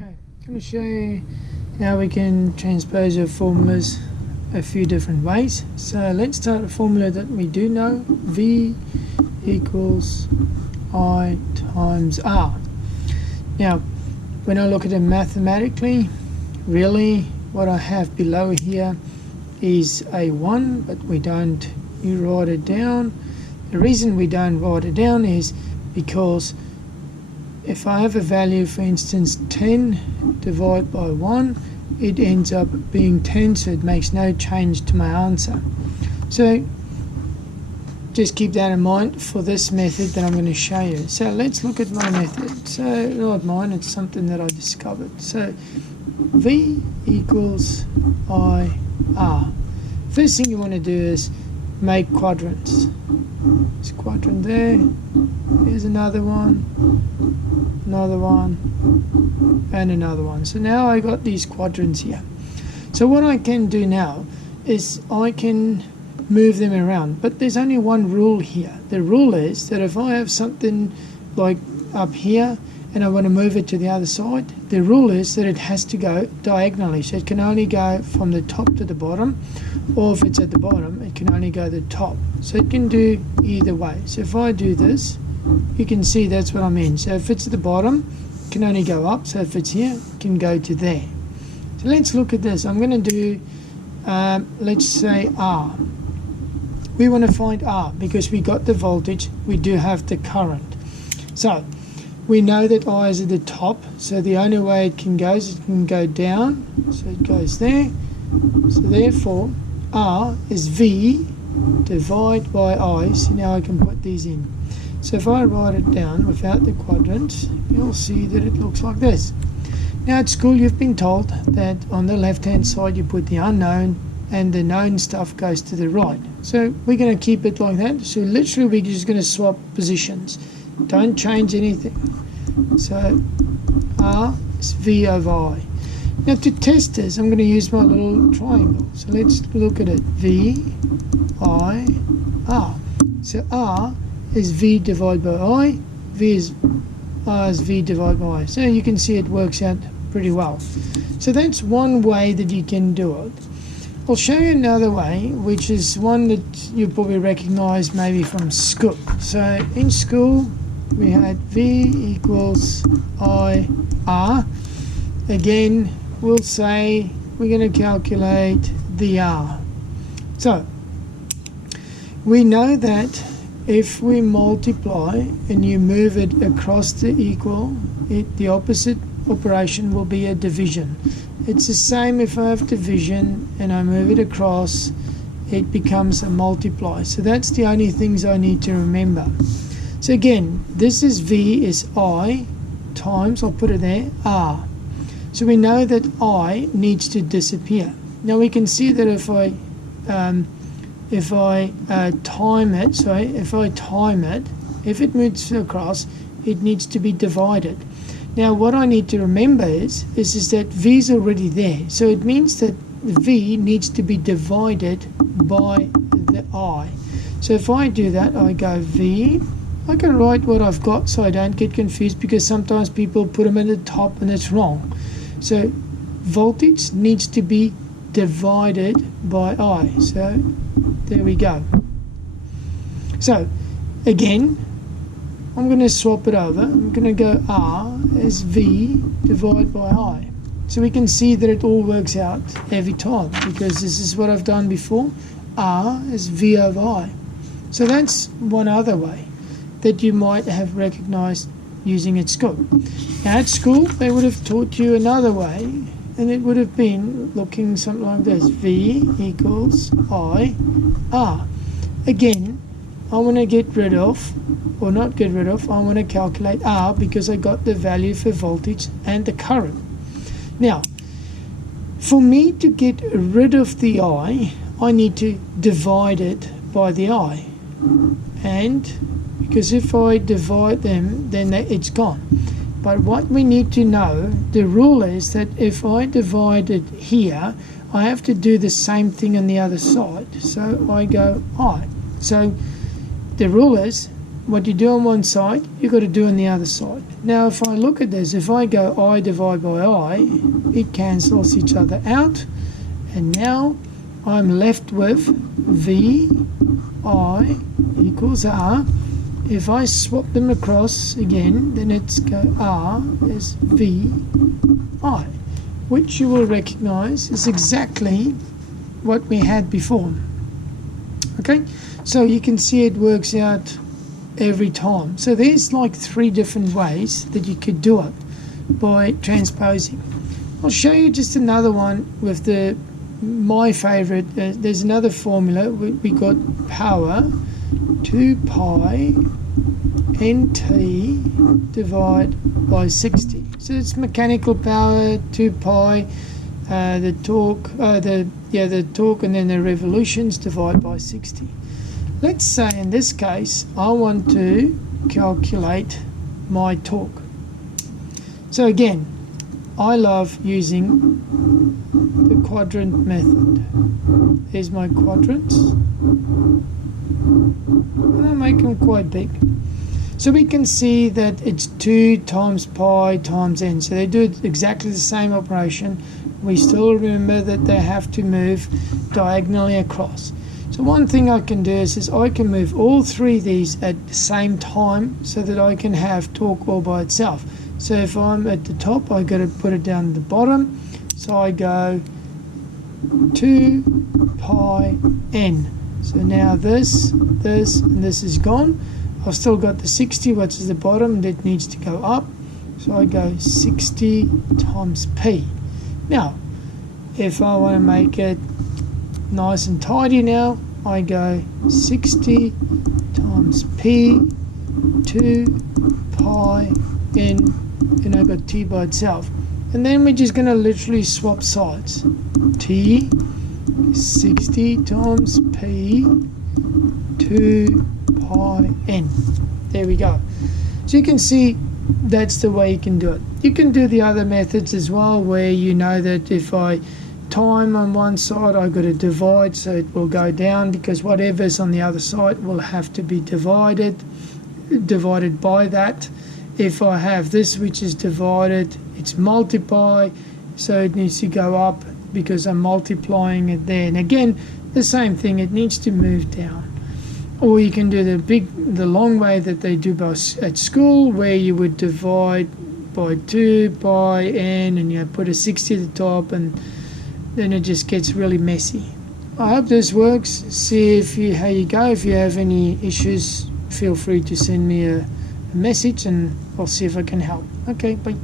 Okay, I'm going to show you how we can transpose our formulas a few different ways. So let's start a formula that we do know. V equals I times R. Now, when I look at it mathematically, really what I have below here is a 1, but we don't write it down. The reason we don't write it down is because if I have a value, for instance 10 divided by 1, it ends up being 10, so it makes no change to my answer. So just keep that in mind for this method that I'm going to show you. So let's look at my method. So not mine, it's something that I discovered. So V equals I R. First thing you want to do is make quadrants. There's a quadrant there, here's another one, and another one. So now I got these quadrants here. So what I can do now is I can move them around, but there's only one rule here. The rule is that if I have something like up here and I want to move it to the other side, the rule is that it has to go diagonally. So it can only go from the top to the bottom, or if it's at the bottom, it can only go to the top. So it can do either way. So if I do this, you can see that's what I mean. So if it's at the bottom, it can only go up. So if it's here, it can go to there. So let's look at this. I'm going to do, let's say R. We want to find R because we got the voltage, we do have the current. So we know that I is at the top, so the only way it can go is it can go down, so it goes there. So therefore R is V divided by I. So now I can put these in. So if I write it down without the quadrants, you'll see that it looks like this. Now at school you've been told that on the left hand side you put the unknown and the known stuff goes to the right. So we're going to keep it like that. So literally we're just going to swap positions. Don't change anything. So R is V over I. Now to test this, I'm going to use my little triangle. So let's look at it. V, I, R. So R is V divided by I. R is V divided by I. So you can see it works out pretty well. So that's one way that you can do it. I'll show you another way, which is one that you probably recognize maybe from school. So in school we had V equals I R. Again, we'll say we're going to calculate the R. So we know that if we multiply and you move it across the equal, the opposite operation will be a division. It's the same if I have division and I move it across, it becomes a multiply. So that's the only things I need to remember. So again, this is V is I times, I'll put it there, R. So we know that I needs to disappear. Now we can see that if I time it, if it moves across, it needs to be divided. Now what I need to remember is that V is already there. So it means that V needs to be divided by the I. So if I do that, I go V. I can write what I've got so I don't get confused, because sometimes people put them at the top and it's wrong. So voltage needs to be divided by I. So there we go. So again, I'm going to swap it over. I'm going to go R as V divided by I. So we can see that it all works out every time, because this is what I've done before. R is V over I. So that's one other way that you might have recognized using at school. Now at school they would have taught you another way, and it would have been looking something like this. V equals I R. Again, I want to get rid of, or not get rid of, I want to calculate R because I got the value for voltage and the current. Now, for me to get rid of the I need to divide it by the I. And because if I divide them, then it's gone. But what we need to know, the rule is that if I divide it here, I have to do the same thing on the other side. So I go I. So the rule is what you do on one side, you've got to do on the other side. Now, if I look at this, if I go I divide by I, it cancels each other out. And now I'm left with V I equals R. If I swap them across again, then it's go R is V I, which you will recognize is exactly what we had before. Okay, so you can see it works out every time. So there's like 3 different ways that you could do it by transposing. I'll show you just another one with my favorite. There's another formula. We got power 2 pi nt divide by 60. So it's mechanical power 2 pi, the torque, the torque, and then the revolutions divide by 60. Let's say in this case I want to calculate my torque. So again, I love using the quadrant method. There's my quadrants, and I make them quite big. So we can see that it's 2 times pi times n. So they do exactly the same operation. We still remember that they have to move diagonally across. So one thing I can do is I can move all 3 of these at the same time so that I can have torque all by itself. So if I'm at the top, I've got to put it down at the bottom. So I go 2 pi n. So now this, and this is gone. I've still got the 60, which is the bottom, that needs to go up. So I go 60 times p. Now, if I want to make it nice and tidy now, I go 60 times p 2 pi n, and I got t by itself. And then we're just going to literally swap sides. T 60 times p 2 pi n. There we go. So you can see that's the way you can do it. You can do the other methods as well, where you know that if I time on one side, I've got to divide, so it will go down, because whatever's on the other side will have to be divided by that. If I have this which is divided, it's multiply, so it needs to go up because I'm multiplying it there. And again, the same thing, it needs to move down. Or you can do the long way that they do at school, where you would divide by 2 pi n, and you put a 60 at the top, and then it just gets really messy. I hope this works. See how you go. If you have any issues, feel free to send me a message, and I'll see if I can help. Okay, bye.